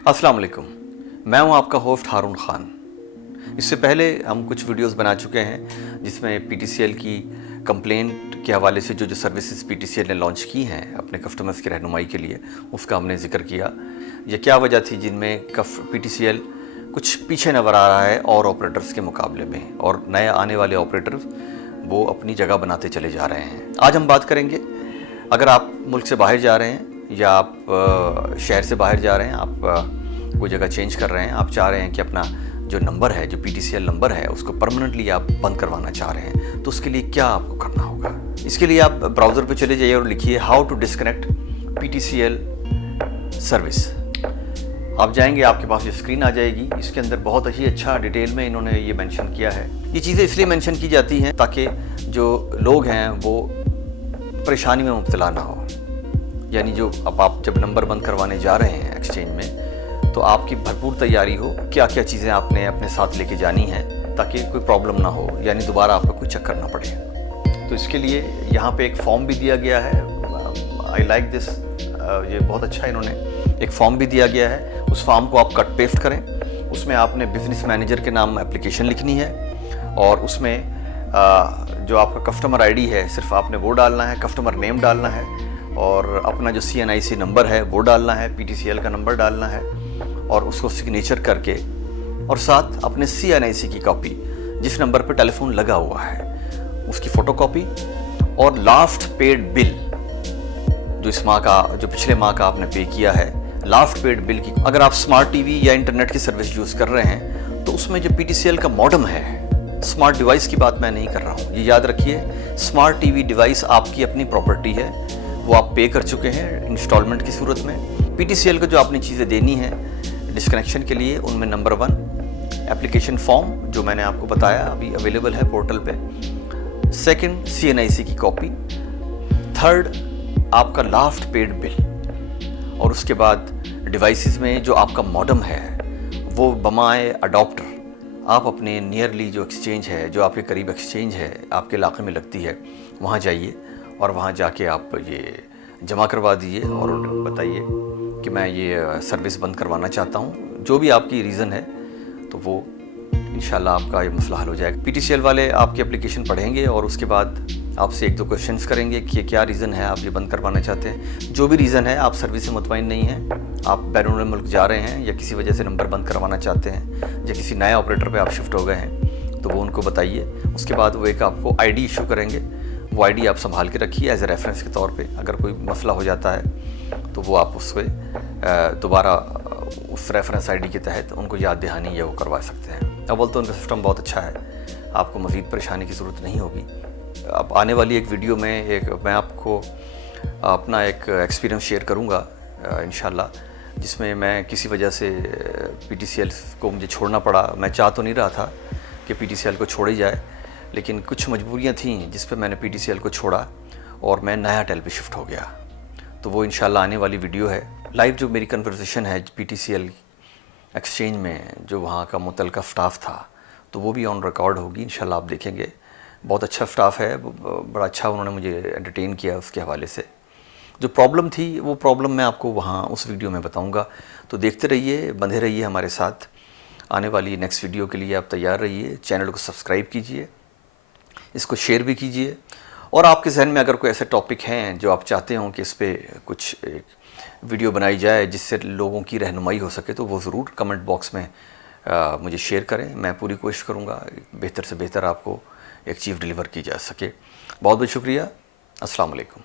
अस्सलाम वालेकुम, मैं हूं आपका होस्ट हारून खान। इससे पहले हम कुछ वीडियोस बना चुके हैं जिसमें पीटीसीएल की कंप्लेंट के हवाले से जो सर्विसेज पीटीसीएल ने लॉन्च की हैं अपने कस्टमर्स की रहनुमाई के लिए, उसका हमने जिक्र किया। ये क्या वजह थी जिनमें पीटीसीएल कुछ पीछे नज़र आ रहा है और ऑपरेटर्स के मुकाबले में, और नए आने वाले ऑपरेटर्स वो अपनी जगह बनाते चले जा रहे हैं। आज हम बात करेंगे, अगर आप मुल्क से बाहर जा रहे हैं या आप शहर से बाहर जा रहे हैं, आप कोई जगह चेंज कर रहे हैं, आप चाह रहे हैं कि अपना जो नंबर है, जो पीटीसीएल नंबर है, उसको परमानेंटली आप बंद करवाना चाह रहे हैं, तो उसके लिए क्या आपको करना होगा। इसके लिए आप ब्राउज़र पे चले जाइए और लिखिए how to disconnect PTCL service. आप जाएंगे, आपके पास ये स्क्रीन आ जाएगी। इसके अंदर बहुत ही अच्छा डिटेल में इन्होंने ये मेंशन किया है। ये चीज़ें इसलिए मेंशन की जाती हैं ताकि जो लोग हैं वो परेशानी में मुब्तला ना हो। यानी जो अब आप जब नंबर बंद करवाने जा रहे हैं एक्सचेंज में, तो आपकी भरपूर तैयारी हो, क्या क्या चीज़ें आपने अपने साथ लेके जानी हैं ताकि कोई प्रॉब्लम ना हो, यानी दोबारा आपका कोई चक्कर ना पड़े। तो इसके लिए यहाँ पे एक फॉर्म भी दिया गया है। आई लाइक दिस, ये बहुत अच्छा है, इन्होंने एक फॉर्म भी दिया गया है। उस फॉर्म को आप कट पेस्ट करें, उसमें आपने बिजनेस मैनेजर के नाम एप्लीकेशन लिखनी है, और उसमें जो आपका कस्टमर आईडी है सिर्फ आपने वो डालना है, कस्टमर नेम डालना है, और अपना जो CNIC नंबर है वो डालना है, पीटीसीएल का नंबर डालना है, और उसको सिग्नेचर करके, और साथ अपने CNIC की कॉपी, जिस नंबर पर टेलीफोन लगा हुआ है उसकी फ़ोटोकॉपी, और लास्ट पेड बिल जो इस माह का, जो पिछले माह का आपने पे किया है, लास्ट पेड बिल की। अगर आप स्मार्ट टीवी या इंटरनेट की सर्विस यूज़ कर रहे हैं तो उसमें जो पीटीसीएल का मॉडेम है, स्मार्ट डिवाइस की बात मैं नहीं कर रहा हूँ, ये याद रखिए, स्मार्ट टीवी डिवाइस आपकी अपनी प्रॉपर्टी है, वो आप पे कर चुके हैं इंस्टॉलमेंट की सूरत में। पीटीसीएल को जो आपने चीज़ें देनी है डिस्कनेक्शन के लिए, उनमें नंबर 1 एप्लीकेशन फॉर्म जो मैंने आपको बताया अभी अवेलेबल है पोर्टल पे, 2nd CNIC की कॉपी, 3rd आपका लास्ट पेड बिल, और उसके बाद डिवाइसेस में जो आपका मॉडेम है वो बमाए अडॉप्टर, आप अपने नियरली जो एक्सचेंज है, जो आपके करीब एक्सचेंज है आपके इलाके में लगती है, वहाँ जाइए और वहाँ जाके आप ये जमा करवा दीजिए और बताइए कि मैं ये सर्विस बंद करवाना चाहता हूँ। जो भी आपकी रीज़न है तो वो इंशाल्लाह आपका ये मसला हल हो जाएगा। पीटीसीएल वाले आपकी एप्लीकेशन पढ़ेंगे और उसके बाद आपसे 1-2 क्वेश्चंस करेंगे कि क्या रीज़न है आप ये बंद करवाना चाहते हैं। जो भी रीज़न है, आप सर्विस से मुतमईन नहीं हैं, आप बैरून मुल्क जा रहे हैं, या किसी वजह से नंबर बंद करवाना चाहते हैं, या किसी नए ऑपरेटर पे आप शिफ्ट हो गए हैं, तो वो उनको बताइए। उसके बाद वो एक आपको ID इशू करेंगे, वो ID आप संभाल के रखिए एज ए रेफरेंस के तौर पे। अगर कोई मसला हो जाता है तो वो आप उससे दोबारा उस रेफरेंस ID के तहत उनको याद दहानी या वो करवा सकते हैं। अव्वल तो उनका सिस्टम बहुत अच्छा है, आपको मज़ीद परेशानी की ज़रूरत नहीं होगी। अब आने वाली एक वीडियो में मैं आपको अपना एक एक्सपीरियंस शेयर करूँगा इंशाल्लाह, जिसमें मैं किसी वजह से पीटीसीएल को मुझे छोड़ना पड़ा। मैं चाह तो नहीं रहा था कि पीटीसीएल को छोड़ी जाए, लेकिन कुछ मजबूरियां थीं जिस पर मैंने पीटीसीएल को छोड़ा और मैं नया टेल पे शिफ्ट हो गया। तो वो इंशाल्लाह आने वाली वीडियो है। लाइव जो मेरी कन्वर्सेशन है पीटीसीएल एक्सचेंज में, जो वहाँ का मुतलका स्टाफ था, तो वो भी ऑन रिकॉर्ड होगी इंशाल्लाह, आप देखेंगे। बहुत अच्छा स्टाफ है, बड़ा अच्छा उन्होंने मुझे एंटरटेन किया उसके हवाले से। जो प्रॉब्लम थी वो प्रॉब्लम मैं आपको वहाँ उस वीडियो में बताऊँगा। तो देखते रहिए, बंधे रहिए हमारे साथ। आने वाली नेक्स्ट वीडियो के लिए आप तैयार रहिए। चैनल को सब्सक्राइब कीजिए, इसको शेयर भी कीजिए, और आपके जहन में अगर कोई ऐसे टॉपिक हैं जो आप चाहते हो कि इस पर कुछ एक वीडियो बनाई जाए जिससे लोगों की रहनुमाई हो सके, तो वो ज़रूर कमेंट बॉक्स में मुझे शेयर करें। मैं पूरी कोशिश करूँगा बेहतर से बेहतर आपको एक चीज़ डिलीवर की जा सके। बहुत बहुत शुक्रिया। अस्सलाम वालेकुम।